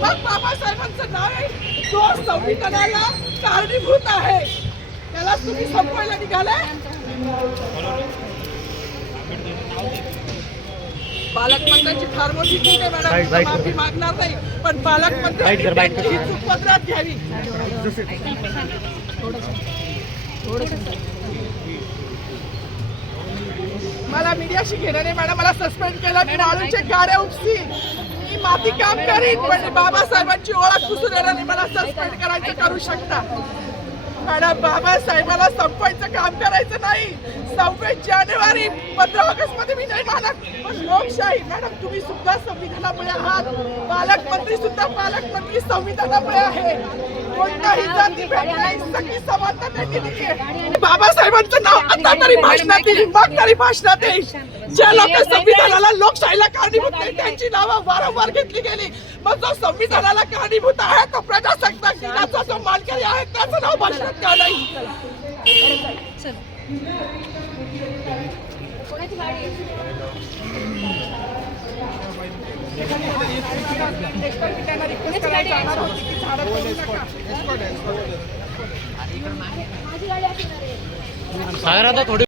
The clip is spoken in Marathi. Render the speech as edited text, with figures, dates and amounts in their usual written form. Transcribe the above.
मग बाबासाहेबांचं नाव आहे जो संविधानाला कारणीभूत आहे त्याला तुम्ही संपवायला निघालाय. पालकमंत्र्यांची फार मोठी चूक आहे मॅडम, माफी मागणार नाही, पण पालकमंत्र्यांनी ही चूक पदरात घ्यावी. मला मीडियाशी घेणं नाही मॅडम, मला सस्पेंड केलं, मी वाळूचे गाड्या उपसी, मी माती काम करीन, पण बाबासाहेबांची ओळख पुसून येणार नाही. मला सस्पेंड करायचं करू शकता मॅडम. बाबासाहेबाला संपवायचं काम करायचं नाही. 26 जानेवारी 15 ऑगस्ट मध्ये मी नाही मानत, पण लोकशाही मॅडम तुम्ही सुद्धा संविधानामुळे आहात. पालकमंत्री सुद्धा पालकमंत्री संविधानामुळे आहे. कोणताही जाती भेट नाही, सगळी समानता त्यांनी दिली आहे. बाबासाहेबांचं नाव आता तरी भाषणात येईल, मग तरी भाषणात येईल. ज्या लोक संविधानाला लोकशाहीला कारणीभूत नाही त्यांची नावं वारंवार घेतली गेली. मग जो संविधानाला कारणीभूत आहे तो प्रजासत्ताक दिनाचा जो मानकरी आहे त्याचं नाव भाषणात का नाही? सागर आता थोडी